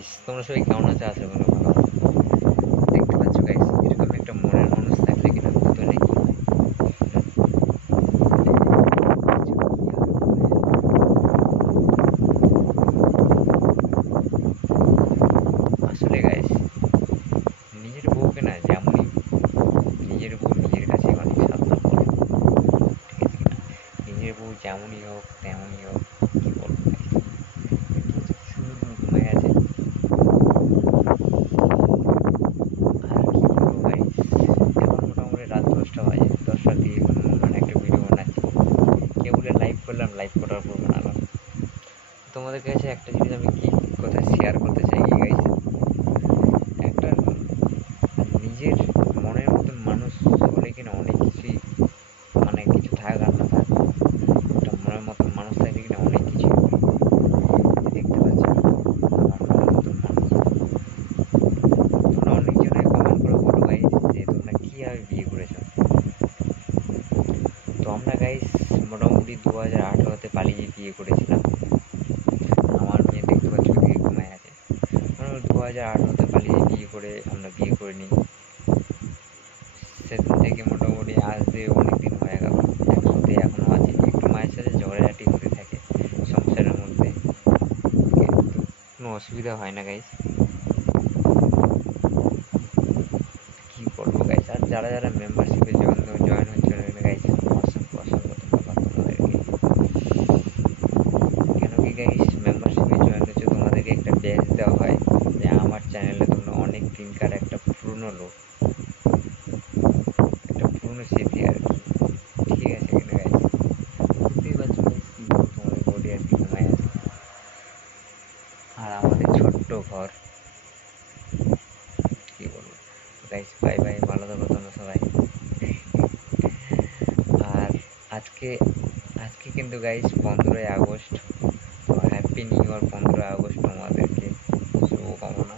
Guys, তোমরা সবাই কেমন আছো? আশা করি ভালো আছো। দেখতে পাচ্ছ গাইস, এরকম একটা মনের মানুষ থাকলে কিনা কত নাকি আসলে গাইস, নিজের বউকে না যেমনই, নিজের বউ নিজের কাছে অনেক স্বার্থপর, ঠিক আছে কিনা? নিজের বউ যেমনই হোক তেমনই হোক, কি বলবো গাইস, সুন্দর ঘুমায় আছে। আর কি বলবো গাইস, এখন মোটামুটি রাত 10টা বাজে, 10টা দিয়ে মানে একটা ভিডিও বানাচ্ছি। কেবলে লাইভ করলাম, লাইভ করার পর বানালাম। তোমাদের কাছে একটা জিনিস আমি কি কথা শেয়ার করতে চাই কি গাইস, একটা নিজের মনের মতন মানুষ হলে কিনা অনেক কিছুই, মানে কিছু থাক আর না থাক, একটা মনের মতন মানুষ থাকলে কিনা অনেক কিছুই হয়। দেখতে পাচ্ছ আমার মনের মতন মানুষ। তোমরা অনেকজনে কমেন্ট করে বলো গাইস যে তোমরা কীভাবে বিয়ে করেছো। তো আমরা গাইস মোটামুটি 2018-তে পালিয়ে বিয়ে করেছিলাম। আমার মেয়ে দেখতে পাচ্ছ ওদিকে ঘুমায় আছে। মোটামুটি 2018-তে পালিয়ে বিয়ে করে আমরা বিয়ে করে নিই। সেদিন থেকে মোটামুটি আজ দিয়ে অনেক দিন হয়ে গেল, একসাথে এখনও আছি। একটু মায়ের সাথে ঝগড়াঝাটি হতে থাকে সংসারের মধ্যে, কিন্তু কোনো অসুবিধা হয় না গাইস। কী করবো গাইস, আর যারা যারা মেম্বারশিপে জয়েন হচ্ছে না গাইস, অসংখ্য অসংখ্য ধন্যবাদ তোমাদেরকে। কেন কি গাইস, মেম্বারশিপে জয়েন হচ্ছে তোমাদেরকে একটা ব্যাচ দেওয়া হয় যে আমার চ্যানেলে তোমরা অনেক দিনকার একটা পুরনো লোক, একটা পুরনো স্মৃতি আর কি, ঠিক আছে কিনা গাইস? বুঝতেই পারছো গাইস, কী বলবো, তোমাদের বডি আর কি ঘুমায় আছে, আর আমাদের ছোট্ট ঘর, কী বলবো। গাইস বাই বাই, ভালো থাকো তোমরা সবাই। আর আজকে আজকে কিন্তু গাইস 15ই আগস্ট, তো হ্যাপি নিউ ইয়ার 15ই আগস্ট তোমাদেরকে, শুভকামনা।